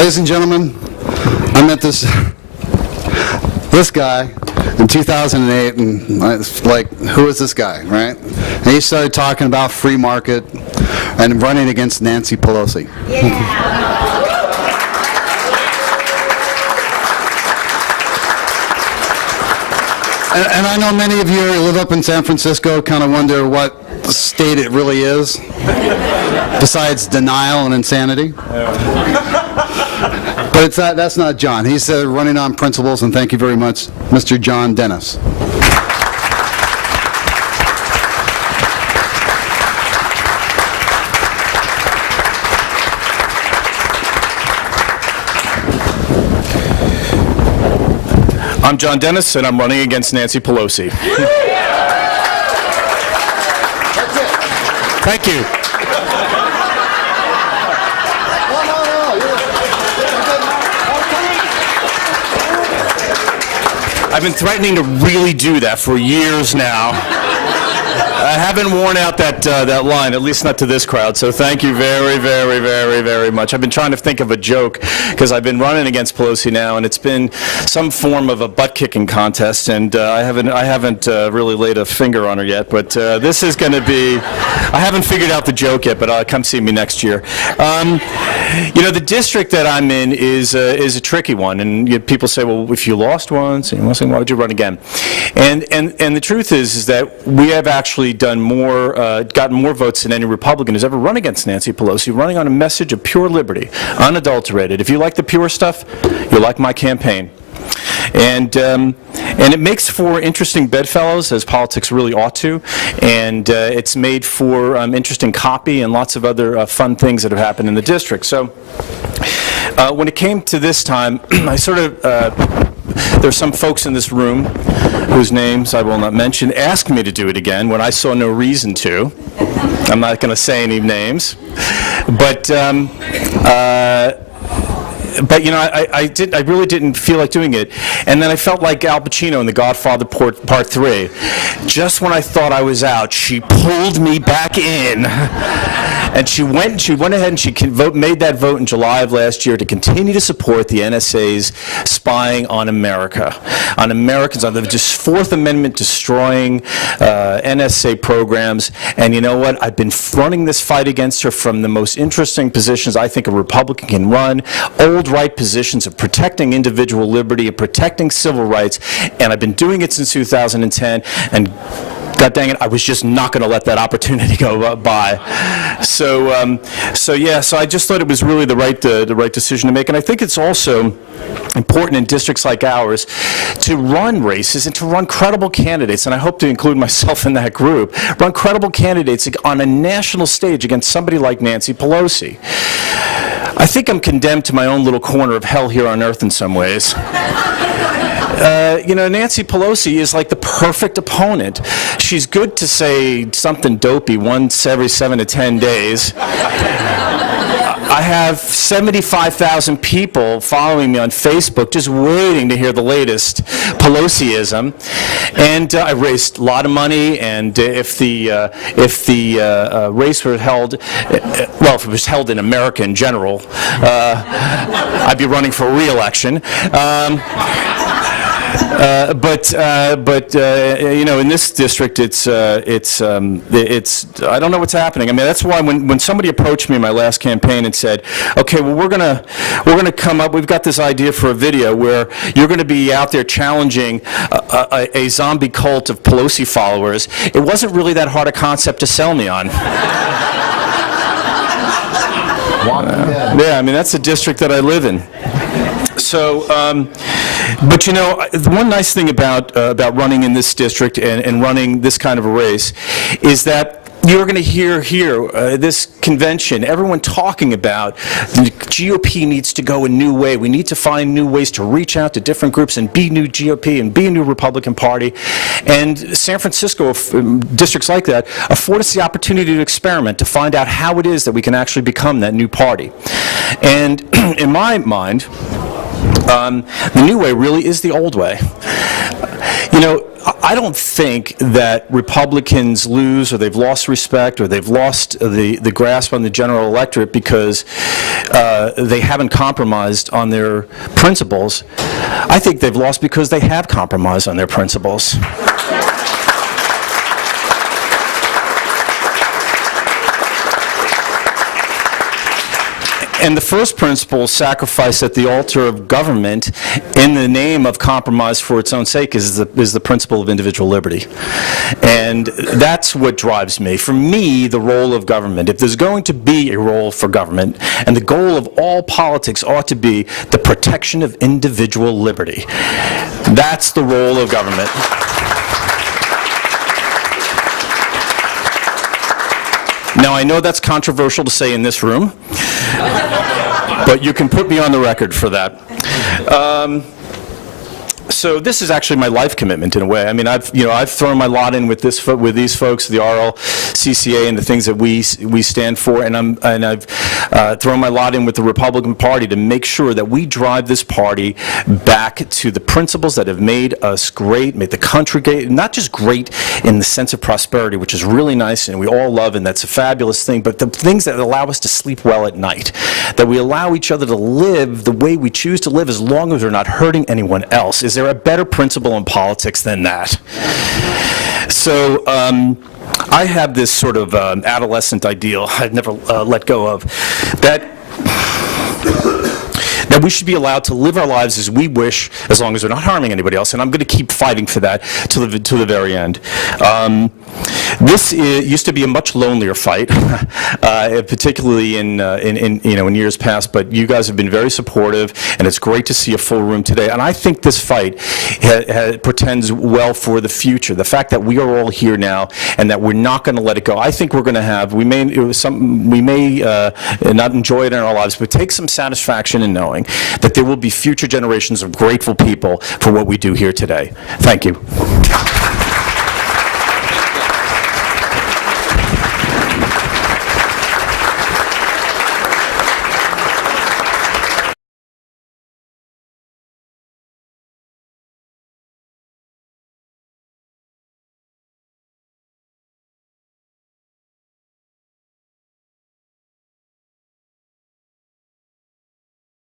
Ladies and gentlemen, I met this guy in 2008, and I was like, who is this guy, right? And he started talking about free market and running against Nancy Pelosi. And I know many of you who live up in San Francisco kind of wonder what state it really is, besides denial and insanity. But that's not John. He's running on principles, and thank you very much, Mr. John Dennis. I'm John Dennis, and I'm running against Nancy Pelosi. Thank you. I've been threatening to really do that for years now. I haven't worn out that line, at least not to this crowd, so thank you very, very, very, very much. I've been trying to think of a joke, because I've been running against Pelosi now, and it's been some form of a butt-kicking contest, and I haven't really laid a finger on her yet, but this is going to be, I haven't figured out the joke yet, but come see me next year. You know, the district that I'm in is a tricky one, and people say, well, if you lost once, and why would you run again? And the truth is that we have actually gotten more votes than any Republican who's ever run against Nancy Pelosi, running on a message of pure liberty, unadulterated. If you like the pure stuff, you like my campaign. And it makes for interesting bedfellows, as politics really ought to, and it's made for interesting copy and lots of other fun things that have happened in the district. So when it came to this time, I sort of there's some folks in this room whose names I will not mention asked me to do it again when I saw no reason to. I'm not going to say any names, but you know, I really didn't feel like doing it. And then I felt like Al Pacino in The Godfather Part 3. Just when I thought I was out, she pulled me back in. And she went ahead and she made that vote in July of last year to continue to support the NSA's spying on America, on Americans, on the Fourth Amendment destroying NSA programs. And you know what? I've been running this fight against her from the most interesting positions I think a Republican can run, old right positions of protecting individual liberty and protecting civil rights. And I've been doing it since 2010. And God dang it, I was just not going to let that opportunity go by. So I just thought it was really the right decision to make. And I think it's also important in districts like ours to run races and to run credible candidates, and I hope to include myself in that group, run credible candidates on a national stage against somebody like Nancy Pelosi. I think I'm condemned to my own little corner of hell here on earth in some ways. You know, Nancy Pelosi is like the perfect opponent. She's good to say something dopey once every 7 to 10 days. I have 75,000 people following me on Facebook just waiting to hear the latest Pelosiism. And I raised a lot of money, and if the race were held, well, if it was held in America in general, I'd be running for re-election. You know, in this district, it's I don't know what's happening. I mean, that's why when somebody approached me in my last campaign and said, okay, well, we're gonna come up, we've got this idea for a video where you're gonna be out there challenging a zombie cult of Pelosi followers, it wasn't really that hard a concept to sell me on. Yeah, I mean, that's the district that I live in. So, but you know, the one nice thing about running in this district and running this kind of a race is that you're going to hear here this convention, everyone talking about the GOP needs to go a new way. We need to find new ways to reach out to different groups and be new GOP and be a new Republican Party. And San Francisco, districts like that, afford us the opportunity to experiment, to find out how it is that we can actually become that new party. And in my mind, the new way really is the old way. You know, I don't think that Republicans lose or they've lost respect or they've lost the grasp on the general electorate because they haven't compromised on their principles. I think they've lost because they have compromised on their principles. And the first principle, sacrifice at the altar of government in the name of compromise for its own sake, is the principle of individual liberty. And that's what drives me. For me, the role of government, if there's going to be a role for government, and the goal of all politics ought to be the protection of individual liberty. That's the role of government. Now, I know that's controversial to say in this room, but you can put me on the record for that. So this is actually my life commitment in a way. I mean, I've thrown my lot in with these folks, the RLCCA, and the things that we stand for, and I've thrown my lot in with the Republican Party to make sure that we drive this party back to the principles that have made us great, made the country great, not just great in the sense of prosperity, which is really nice and we all love, and that's a fabulous thing, but the things that allow us to sleep well at night, that we allow each other to live the way we choose to live as long as we're not hurting anyone else. Is there a better principle in politics than that? So I have this sort of adolescent ideal I've never let go of, that we should be allowed to live our lives as we wish, as long as we're not harming anybody else, and I'm going to keep fighting for that to the very end. This used to be a much lonelier fight, particularly in years past. But you guys have been very supportive, and it's great to see a full room today. And I think this fight portends well for the future. The fact that we are all here now, and that we're not going to let it go. I think we're going to have. We may not enjoy it in our lives, but take some satisfaction in knowing that there will be future generations of grateful people for what we do here today. Thank you.